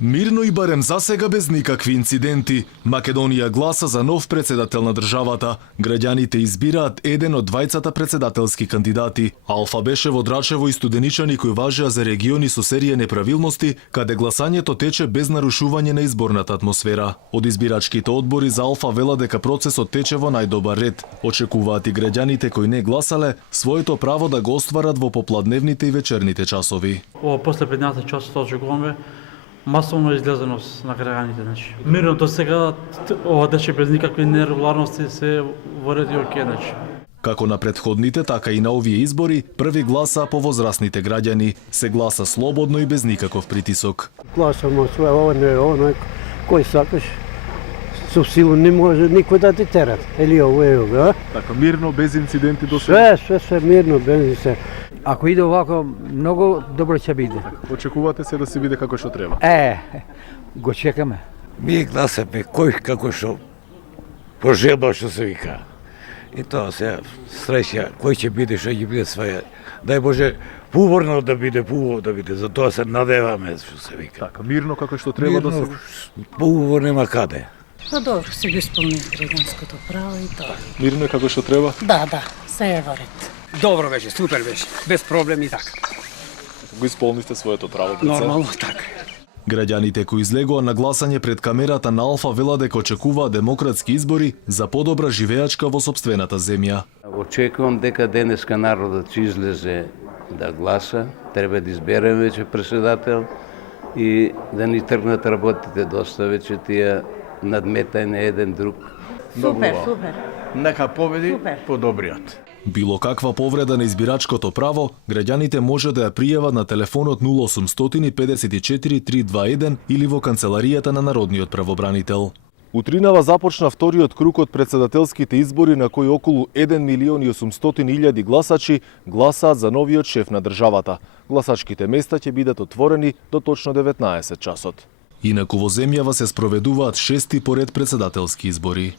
Мирно и барем засега без никакви инциденти, Македонија гласа за нов председател на државата. Граѓаните избираат еден од двајцата председателски кандидати. Алфа беше во Драчево и Студеничани кои важеа за региони со серија неправилности, каде гласањето тече без нарушување на изборната атмосфера. Од избирачките одбори за Алфа велат дека процесот тече во најдобар ред. Очекуваат и граѓаните кои не гласале своето право да го остварат во попладневните и вечерните часови. После 15 часот очекуваме масовно излезеност на граѓаните, значи. Мирно до сега ова тече без никакви нерегуларности, се вореди окей, значи. Како на предходните, така и на овие избори, први гласа по возрастните граѓани. Се гласа слободно и без никаков притисок. Гласamo sve ono koji sakaš, со силу не може никој да ти терат. Или ово, а? Така мирно, без инциденти до сега. Све мирно, без се. Ако иде овако, многу добро ќе биде. Очекувате се да се биде како што треба. Го чекаме. Ние гласаме кој како што пожелба што се вика. И тоа се среќа кој ќе биде, што ќе биде све. Дај Боже, пуворно да биде, за тоа се надеваме што се вика. Така мирно како што треба до сега. Пувор нема каде. Па добро, се го исполни граѓанското право и тоа. Мирно е како што треба. Да, се е во ред. Добро беше, супер беше, без проблеми така. Го исполнисте своето право. Нормално така. Граѓаните кои излегоа на гласање пред камерата на Алфа велат дека очекуваат демократски избори за подобра живеачка во сопствената земја. Очекувам дека денеска народот ќе излезе да гласа, треба да избереме веќе председател и да ни тргнат работите доста веќе тие надметање еден друг. Супер. Нека победи подобриот. Било каква повреда на избирачкото право, граѓаните може да ја пријават на телефонот 0800 54 321 или во канцеларијата на Народниот правобранител. Утринава започна вториот круг од председателските избори на кои околу 1.800.000 гласачи гласаат за новиот шеф на државата. Гласачките места ќе бидат отворени до точно 19 часот. Инаку во земјава се спроведуваат 6 поред председателски избори.